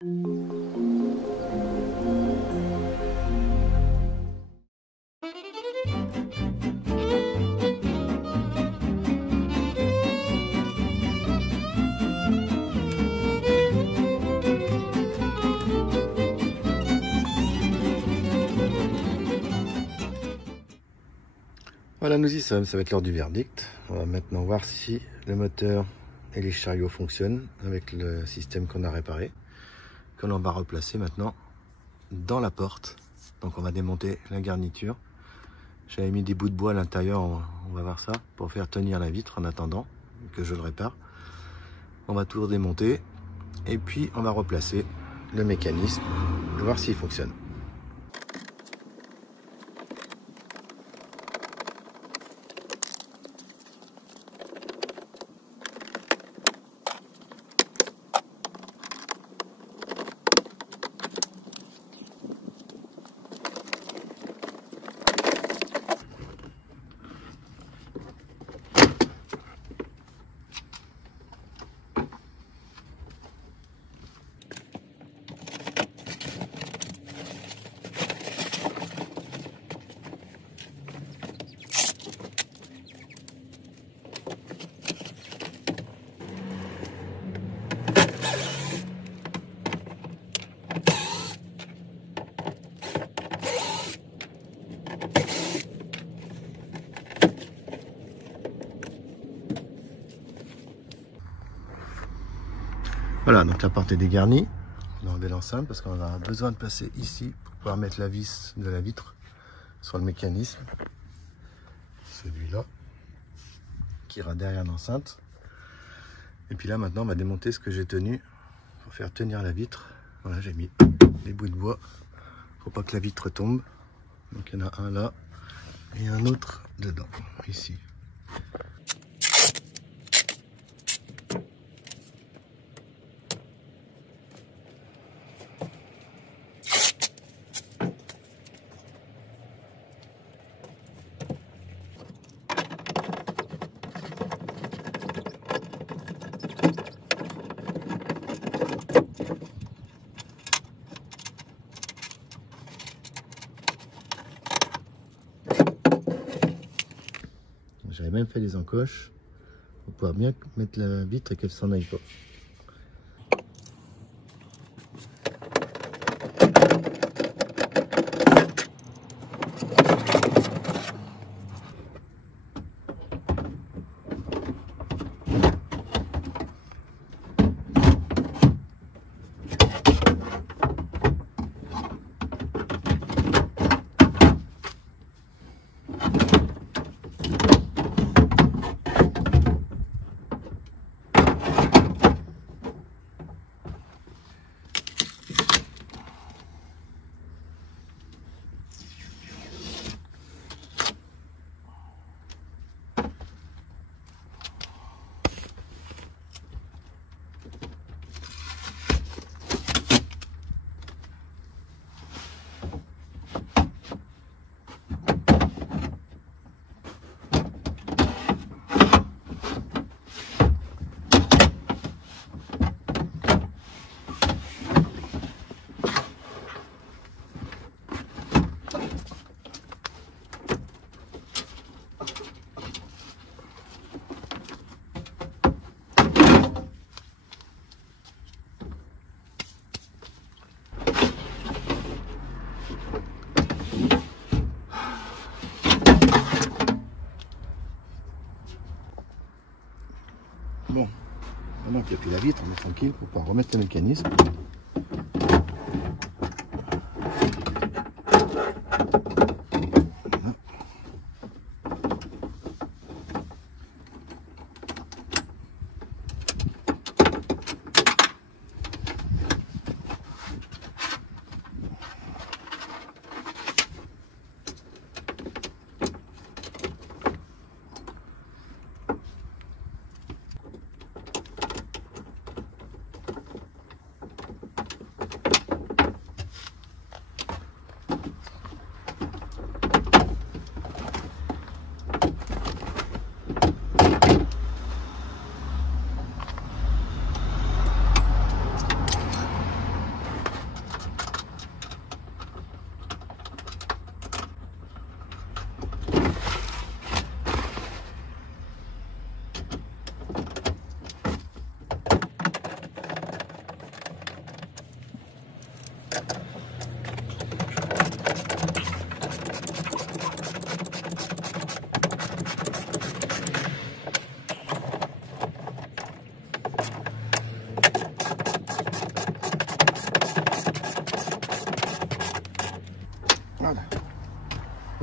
Voilà, nous y sommes, ça va être l'heure du verdict. On va maintenant voir si le moteur et les chariots fonctionnent avec le système qu'on a réparé, que l'on va replacer maintenant dans la porte. Donc on va démonter la garniture. J'avais mis des bouts de bois à l'intérieur, on va voir ça, pour faire tenir la vitre en attendant que je le répare. On va tout redémonter et puis on va replacer le mécanisme et voir s'il fonctionne. Voilà, donc la porte est dégarnie. On a enlevé l'enceinte parce qu'on a besoin de passer ici pour pouvoir mettre la vis de la vitre sur le mécanisme. Celui-là, qui ira derrière l'enceinte. Et puis là, maintenant, on va démonter ce que j'ai tenu pour faire tenir la vitre. Voilà, j'ai mis des bouts de bois pour pas que la vitre tombe. Donc il y en a un là et un autre dedans, ici. J'avais même fait des encoches pour pouvoir bien mettre la vitre et qu'elle s'en aille pas. Bon, maintenant qu'il n'y a plus la vitre, on est tranquille pour pouvoir remettre le mécanisme.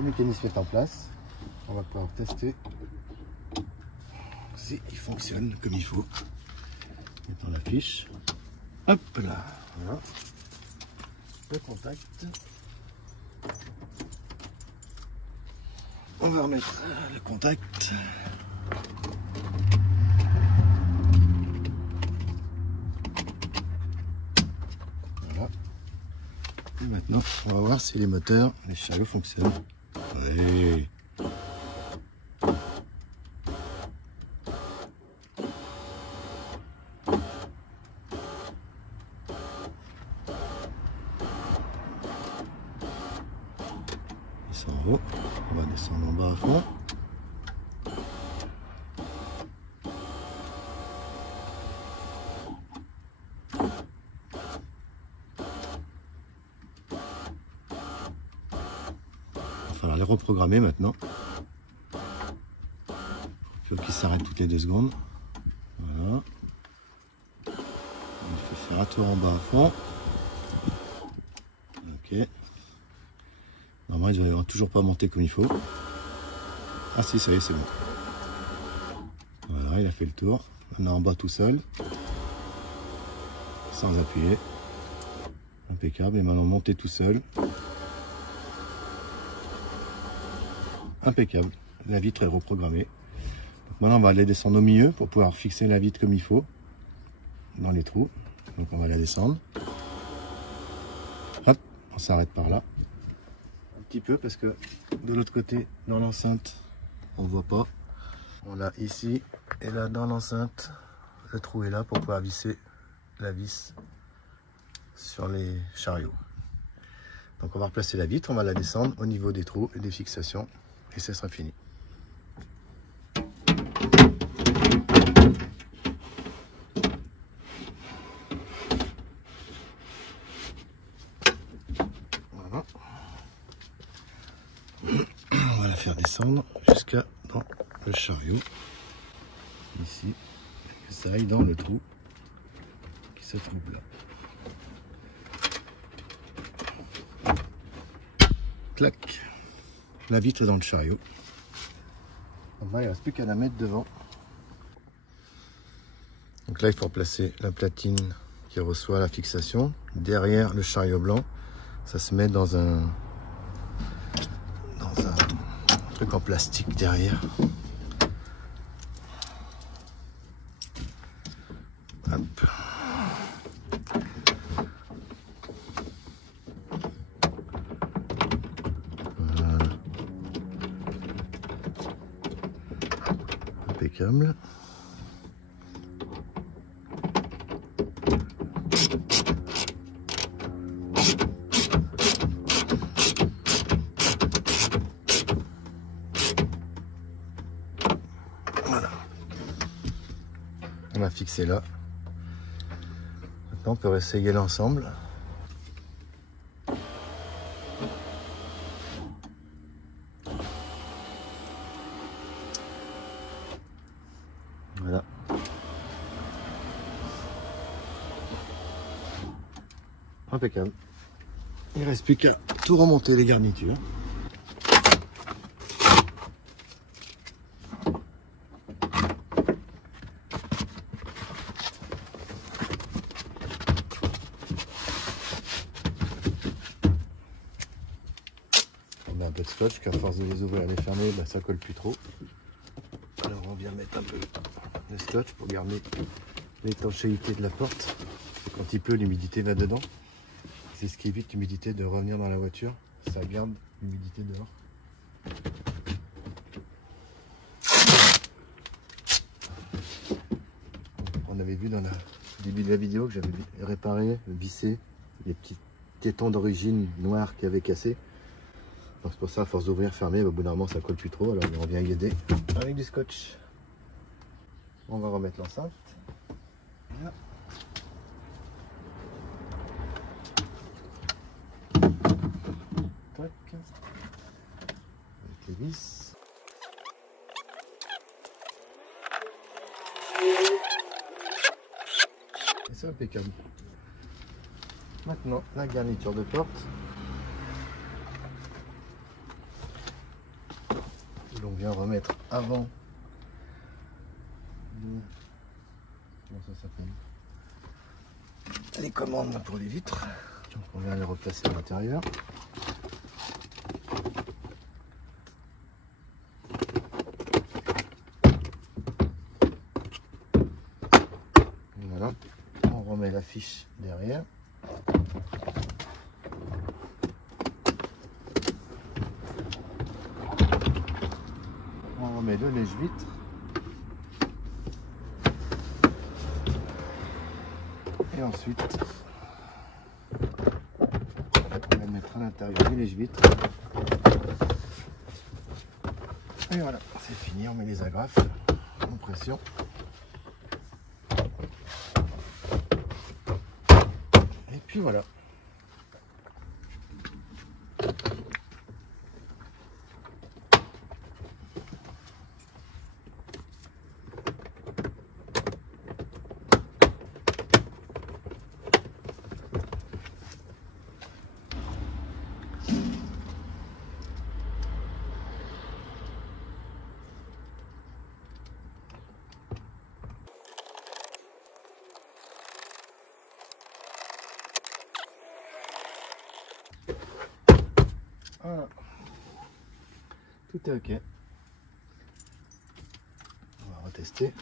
mécanisme est en place. On va pouvoir tester si il fonctionne comme il faut. Mettons la fiche. Hop là, voilà. Le contact. On va remettre le contact. Voilà. Et maintenant, on va voir si les moteurs, les chariots fonctionnent. Oui. Ils sont en haut. On va descendre en bas à fond. Il va falloir les reprogrammer maintenant. Il faut qu'ils s'arrêtent toutes les 2 secondes. Voilà. Il faut faire un tour en bas à fond. Ok. Normalement, ils ne vont toujours pas monter comme il faut. Ah si, ça y est, c'est bon. Voilà, il a fait le tour. Maintenant en bas tout seul. Sans appuyer. Impeccable. Et maintenant monter tout seul. Impeccable. La vitre est reprogrammée. Donc maintenant on va aller descendre au milieu pour pouvoir fixer la vitre comme il faut. Dans les trous. Donc on va la descendre. Hop, on s'arrête par là. Un petit peu parce que de l'autre côté, dans l'enceinte, on voit pas. On l'a ici et là dans l'enceinte, le trou est là pour pouvoir visser la vis sur les chariots. Donc on va replacer la vitre, on va la descendre au niveau des trous et des fixations et ça sera fini. Voilà. On va la faire descendre jusqu'à dans le chariot. Ici, que ça aille dans le trou qui se trouve là. Clac. La vitre est dans le chariot. Il ne reste plus qu'à la mettre devant. Donc là, il faut placer la platine qui reçoit la fixation derrière le chariot blanc. Ça se met dans un truc en plastique derrière. Hop. Voilà. Impeccable. Voilà. On a fixé là. Maintenant, on peut réessayer l'ensemble. Voilà. Impeccable. Il ne reste plus qu'à tout remonter les garnitures. On a un peu de scotch qu'à force de les ouvrir et les fermer, bah, ça colle plus trop. Alors on vient mettre un peu de scotch pour garder l'étanchéité de la porte. Quand il pleut, l'humidité va dedans. C'est ce qui évite l'humidité de revenir dans la voiture. Ça garde l'humidité dehors. On avait vu dans le début de la vidéo que j'avais réparé, vissé les petits tétons d'origine noirs qui avaient cassé. Donc c'est pour ça, à force d'ouvrir, fermer, au bout d'un moment ça colle plus trop. Alors on vient y aider avec du scotch. On va remettre l'enceinte. Voilà. Tac. Avec les vis. Et c'est impeccable. Maintenant, la garniture de porte. bien remettre avant. Comment ça s'appelle? Les commandes pour les vitres. Donc on vient les replacer à l'intérieur. Voilà. On remet la fiche derrière. On remet le lèche-vitre. Et ensuite, on va mettre à l'intérieur les lèche-vitres. Et voilà, c'est fini, on met les agrafes en pression. Et puis voilà. Voilà, tout est ok. On va retester.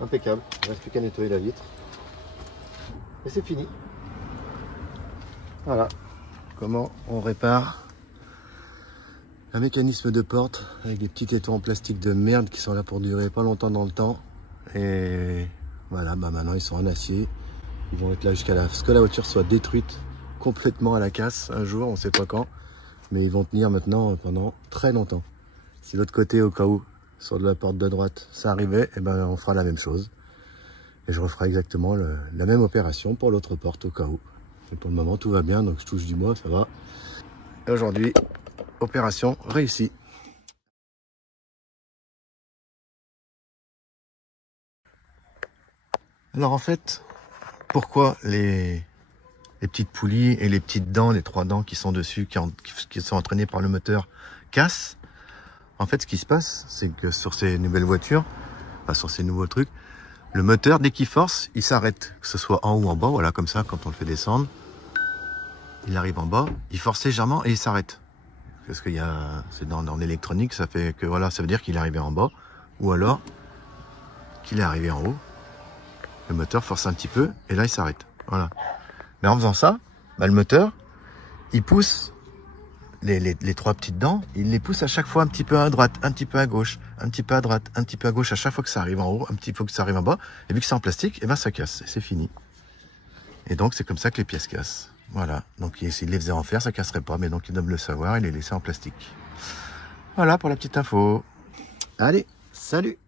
Impeccable, il ne reste plus qu'à nettoyer la vitre. Et c'est fini. Voilà comment on répare un mécanisme de porte avec des petits tétons en plastique de merde qui sont là pour durer pas longtemps dans le temps. Et voilà, bah maintenant ils sont en acier. Ils vont être là jusqu'à ce que la voiture soit détruite complètement à la casse un jour, on sait pas quand. Mais ils vont tenir maintenant pendant très longtemps. Si l'autre côté, au cas où, sur la porte de droite, ça arrivait, et ben on fera la même chose. Et je referai exactement la même opération pour l'autre porte au cas où. Et pour le moment, tout va bien, donc je touche du bois, ça va. Et aujourd'hui, opération réussie. Alors en fait, pourquoi les petites poulies et les petites dents, les 3 dents qui sont dessus, qui sont entraînées par le moteur, cassent? En fait, ce qui se passe, c'est que sur ces nouvelles voitures, enfin sur ces nouveaux trucs, le moteur, dès qu'il force, il s'arrête. Que ce soit en haut ou en bas, voilà, comme ça, quand on le fait descendre, il arrive en bas, il force légèrement et il s'arrête. Parce qu'il y a, c'est dans l'électronique, ça fait que voilà, ça veut dire qu'il est arrivé en bas, ou alors qu'il est arrivé en haut. Le moteur force un petit peu et là il s'arrête. Voilà. Mais en faisant ça, bah, le moteur, il pousse les 3 petites dents, il les pousse à chaque fois un petit peu à droite, un petit peu à gauche, un petit peu à droite, un petit peu à gauche, à chaque fois que ça arrive en haut, un petit peu que ça arrive en bas. Et vu que c'est en plastique, et ben ça casse, et c'est fini. Et donc c'est comme ça que les pièces cassent. Voilà. Donc s'il les faisait en fer, ça casserait pas, mais donc ils doivent le savoir et les laisser en plastique. Voilà pour la petite info. Allez, salut!